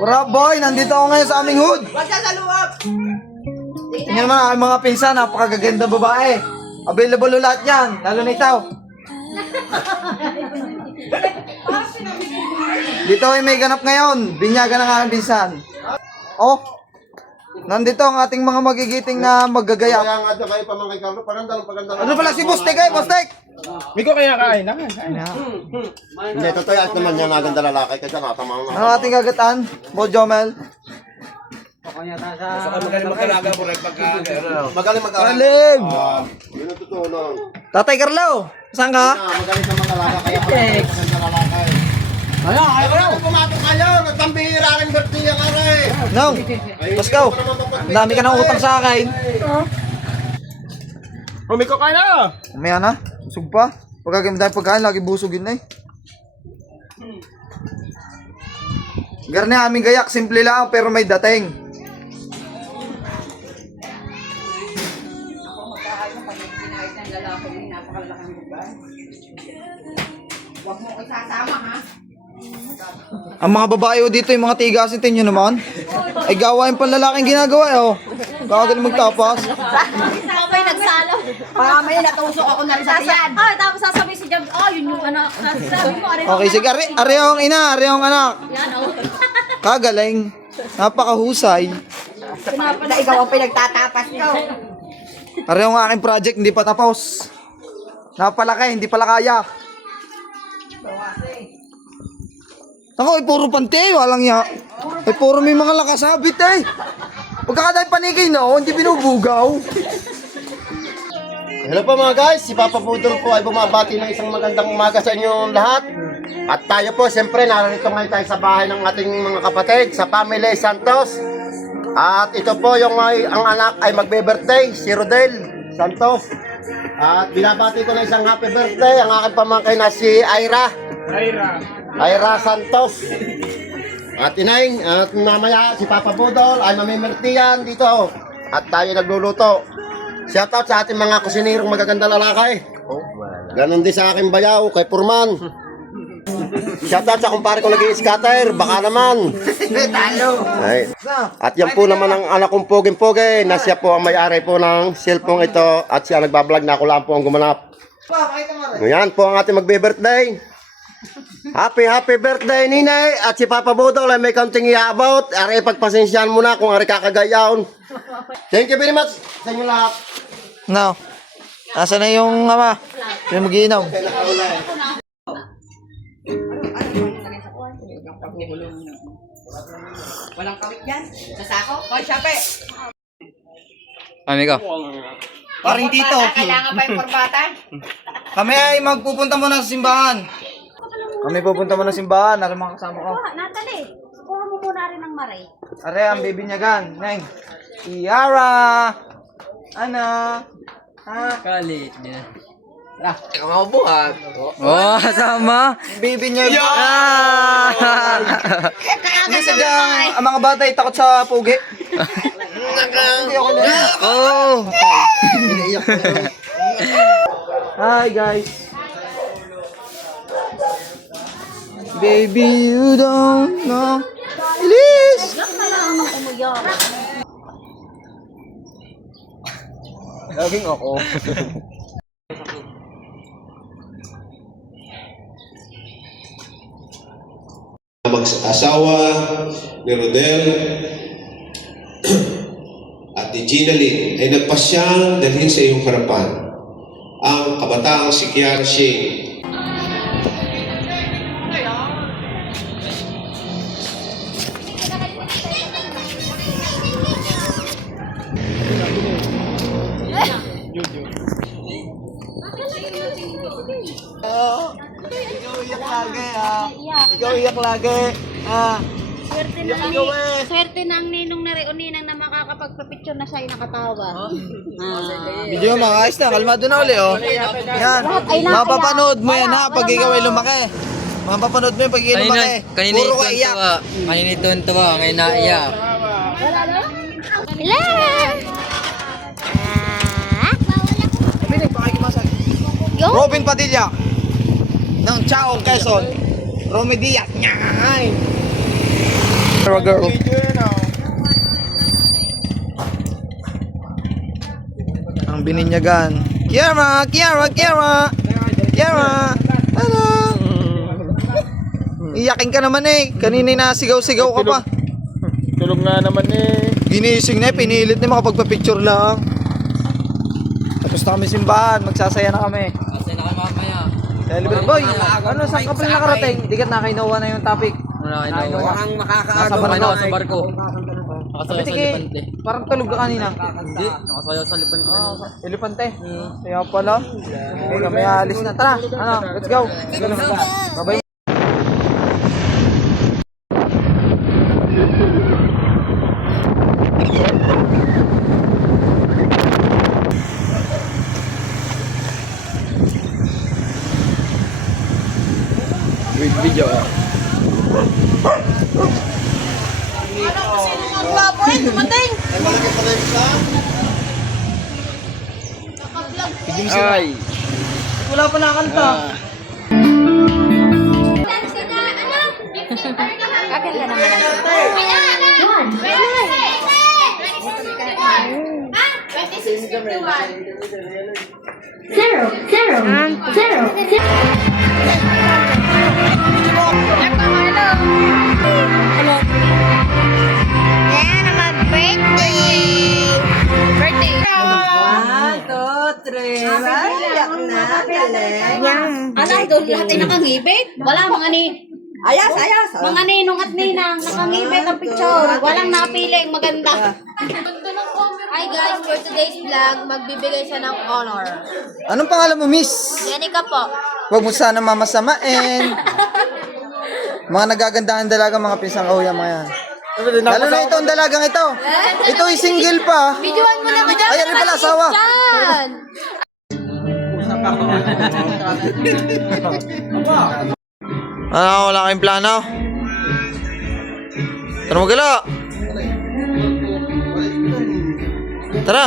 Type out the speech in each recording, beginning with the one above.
What's up, boy? Nandito ako ngayon sa aming hood. Wag ka sa loob! Tingnan naman ang aking mga pinsan, napakagaganda babae. Available lahat yan, lalo na ikaw. Dito ay may ganap ngayon, binyagan ng aming pinsan. Oh, nandito ang ating mga magigiting na maggagayak. Kaya nga kayo pamangkay Carlo, pagandang. Ano pala si Bustek eh, Bustek? Miko kaya kain na. Hindi, totoo yan naman yung naganda lalaki kasi natamang Ano ating gagataan? Bo Jomel? Magaling magkalaga po rin pagka magaling mag-alaga. Alim! Yun ang totoo nun. Tatay Carlo, saan ka? Magaling ka mag-alaga kaya paganda lalaki. Ayaw! Pumatok kayo! Nagpambihira rin birthday ang aray! Nong, Paskaw, ang dami ka ng utang sa akin. Miko kain na. Umaya na, busog pa. Pagkagam dahil pagkain, lagi busog yun na eh. Garne aming gayak, simple lang pero may dating. Huwag mo ko isasama, ha? Ang mga babae o dito, yung mga tigasin nyo naman. Ay gawain pang lalaking ginagawa eh oh. Kagaling magtapas. Sabay nagsalo. Para may natusok ako na rin sa tiyan. Ay, tapos sasabihin si Jobs, oh, yun yung anak. Sabi mo, ari. Okay, sige, arehong ina, arehong anak. Yan, oh. Kagaling. Napakahusay. Na ikaw ang pinagtatapas ko. Arehong aking project, hindi pa tapos. Napalaki, hindi pala kaya. Ako, ay puro pante, walang ya. Ay puro may mga lakasabit eh. Pagkakadahil panigay na, oh, hindi binubugaw. Hello po mga guys, si Papa Budol po ay bumabati ng isang magandang umaga sa inyong lahat. At tayo po, siyempre, narito ngayon tayo sa bahay ng ating mga kapatid, sa Family Santos. At ito po yung ang anak ay magbe-birthday, si Rodel Santos. At binabati ko na isang happy birthday, ang aking pamangkin na si Ira Santos. At inaing, at mamaya si Papa Budol ay mamimirtiyan dito. At tayo nagluluto. Shoutout sa ating mga kusinirong magaganda lalaki. Ganon din sa aking bayaw, kay Purman. Shoutout sa kumpare ko lagi scatter, baka naman. Ay. At yan po naman ang anak kong poging-pogi na siya po ang may-ari po ng cellphone ito at siya nagbablog na ako lang po ang gumanap. Ngayon po ang ating magbe-birthday. Happy birthday Ninay at si Papa Budol ay may kaunting i-about. Ari pagpasensyahan mo na kung ari kakagayaon. Thank you very much sa inyo lahat. No. Asa na yung ama? Yung mag-iinom. Walang kawit yan. Sa sako. Hoy, Shape. Ami ka. Paring dito. Kailangan pa yung korbata. Kami ay magpupunta muna sa simbahan. Kami pupunta muna sa simbahan. Ano mga kasama ko? Natalie, kuha mo muna rin ng maray. Are, ang bibinyagan. Neng. Iara. Ano? Ha? Kali niya. Oh, sama. Bibinyagan. Ah! Hindi sadyang ang mga bata ay takot sa pugi. Hindi ako na. Oh. Hi guys. Baby, you don't know. Please. Lang na lang ang umuyak. Laging ako. Mag-asawa ni Rodel at ni Gina Lynn ay nagpasyang dalhin sa iyong harapan ang kabataang si Kiara Shane. Ikaw iyak lagi ah. Ikaw iyak lagi ah. Swerte ng ninong na rin o ninang na makakapagpapicture na siya yung nakatawa. Video mga ayos na, kalmado na uli oh. Yan, mapapanood mo yan ha pag ikaw ay lumaki. Mapapanood mo yan pag ikaw ay lumaki. Puro ka iyak. Kanina ito ngayon naiyak. Hello! Robin Padilla ng Chaong Quezon. Romy Diaz. Nyay! Kiara girl. Ang bininyagan. Kiara, Kiara, Kiara. Kiara. Ano? Iyakin ka naman eh. Kanina nasigaw-sigaw ka pa. Tulog na naman eh. Ginising na eh. Pinilit na makapagpa-picture lang. Tapos na kami simbahan. Magsasaya na kami. Kasi na mamaya. Celebrate boy. Ano, saan ka pala nakarating? Di ka nakainuwa na yung topic. Wala kayo. Ang Nasa Ano barko. sa barko. Nakasayaw sa Pati Lipante. parang tulog ka kanina. Hindi, nakasayaw sa Lipante. Elepante. Kaya pala. Okay, kami alis na. Tara, ano, let's go. Bye-bye. Video. Ay. Wala pa nakanta. Akin ka naman. Yan, naman birthday. Birthday. 1, 2, 3. Iyak na. Galing. Alam doon lahat ay nakangibit. Wala mga ni Ayos, ayos. mga ninong at ninang nakangibit ang picture. Walang napiling maganda. Hi guys, for today's vlog, magbibigay siya ng honor. Anong pangalan mo, miss? Jenica po. Huwag mo sana mamasamain. Mga nagagandahan dalaga, mga pinsang kauya, mga yan. Lalo na ito, ang dalagang ito. Ito ay single pa. Videoan mo na ba dyan? Ay, ano pala, asawa. Dyan. Ano, wala kayong plano? Tara magala. Tara.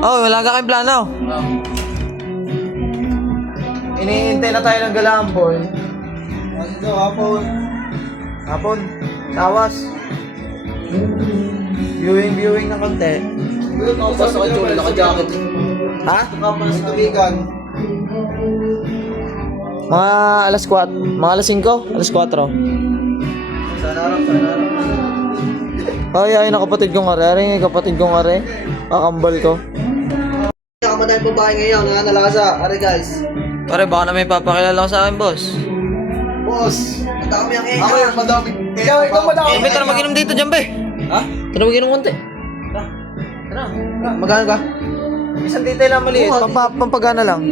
Oh, wala ka kayong plano. Iniintay na tayo ng galaan, boy. Hapon. Hapon. Tawas. Viewing ng konti. Tapos ako chulo, naka-jacket. Ha? Mga alas 4, mga alas 5, alas 4. Ay, na kapatid kong are. Ay, kapatid kong are. Kakambal ko. Nakamadaan babae ngayon, nalasa. Are guys. Pare, baka na may papakilala ko sa akin, boss. Boss, madami ang egg. Ako yung madami. Ikaw madami. Eh, tara mag-inom dito, Jambe. Ha? Tara mag-inom konti. Tara. Magkano ka? Isang detail lang maliit. Pampagana lang.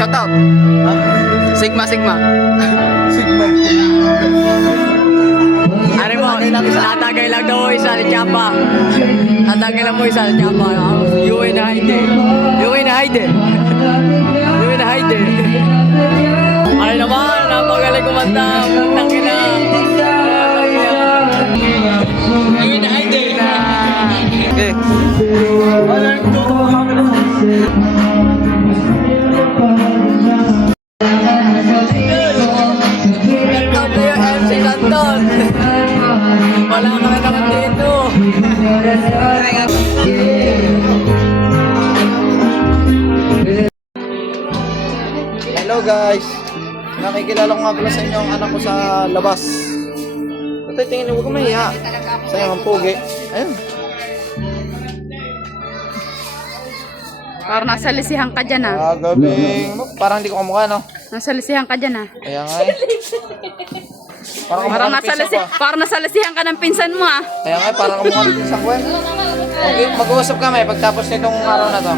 Shout out. Sigma. Ano mo, tatagay lang daw isa ni Chapa. Tatagay lang mo isa ni Chapa. Yun na Hayden. Ano naman, napagaling kumanta. Putang ina. Yun na Hayden. Okay. Ikaw na yung MC Santon. Wala ka na naman dito. Hello guys. Nakikilala ko nga pala sa inyo ang anak ko sa labas. Ito, tingin niyo, huwag kang mahiya. Sayang ang pogi. Ayun. Parang nasa lisihan ka dyan ah. Gabing. Parang hindi ko kamukha, no? Nasa lisihan ka dyan ah. Kaya nga eh. Parang Parang nasa lisihan ka ng pinsan mo ah. Kaya nga, parang kamukha ng isang kwen. Mag-uusap kami pagtapos nitong araw na to.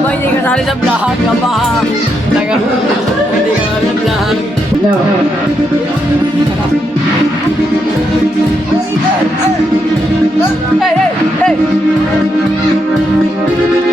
Ba, hindi ka sali sa vlog, kabahan. Taga, hindi ka sali sa vlog. Hey, hey, hey!